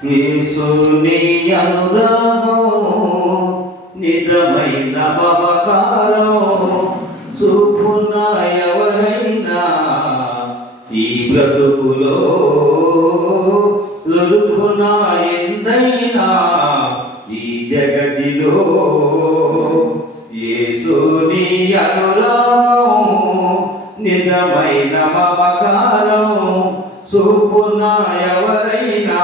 యేసుని అనురాగం నిజమైన మమకారం చూపున ఎవరైనా ఈ బ్రతుకులో దొరుకున ఎందైనా ఈ జగతిలో యేసుని అనురాగం నిజమైన మమకారం చూపున ఎవరైనా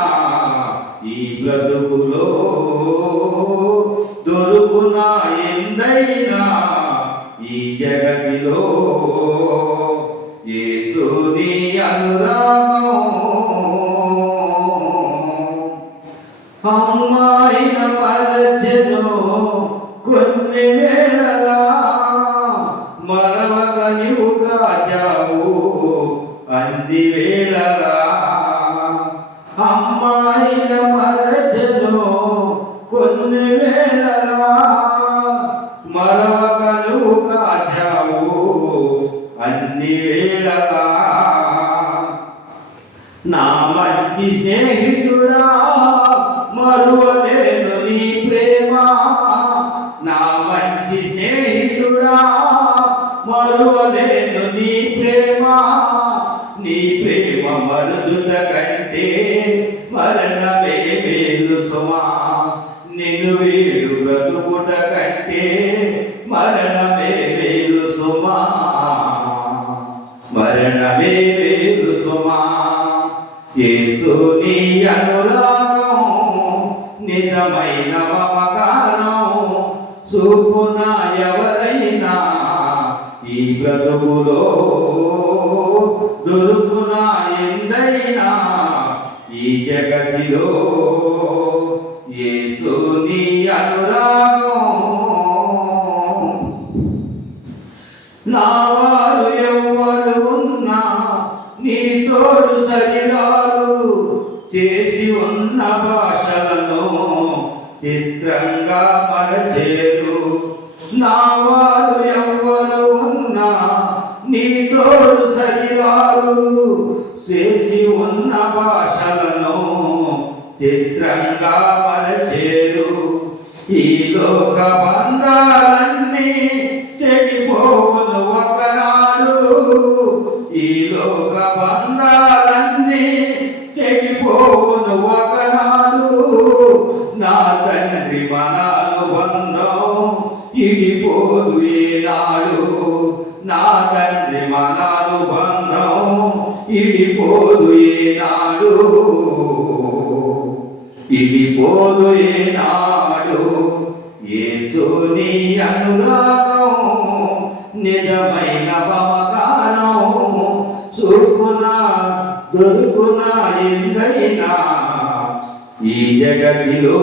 ఈ బ్రతుకులో దొరుకున ఎందైనా ఈ జగతిలో యేసుని అనురాగం అమ్మాయిన మరచెను కొన్ని వేళలా మరవక నీవు కాచావు అన్ని వేళలా అమ్మాయిన మరచెను కొన్ని వేళలా మరవక నువ్వు కాచావు అన్ని వేళలా నా మంచి స్నేహితుడా మరువలేను నీ ప్రేమ నా మంచి స్నేహితుడా మరువలేను నీ ప్రేమ నీ ప్రేమ మరుదుట కంటే మరణమే మేలు సుమా నిన్ను వీడు బ్రతుకుట కంటే మరణమే మేలు సుమా మరణమే మేలు సుమా యేసుని అనురాగం నిజమైన మమకారం చూపున ఎవరైనా ఈ బ్రతుకులో దొరుకున ఎందైనా ఈ జగతిలో యేసుని అనురాగం నా వారు ఎవ్వరు ఉన్నా నీ తోడు సరిరారు చేసి ఉన్న భాషలను చిత్రంగా మరచేరు నా వారు ఎవ్వరు ఉన్నా నీ తోడు సరిరారు చేసి ఉన్న భాషలను చిత్రంగా మరచేరు ఈ లోక బంధాలన్నీ తెగిపోవును ఒకనాడు ఈ లోక బంధాలన్నీ తెగిపోవును ఒకనాడు నా తండ్రి మనానుబంధం ఇడిపోదు ఏనాడు నా తండ్రి మనానుబంధం ఇడిపోదు ఏనాడు ఇడిపోదు ఏనాడు యేసుని అనురాగం నిజమైన మమకారం చూపున దొరుకున ఎందైనా ఈ జగతిలో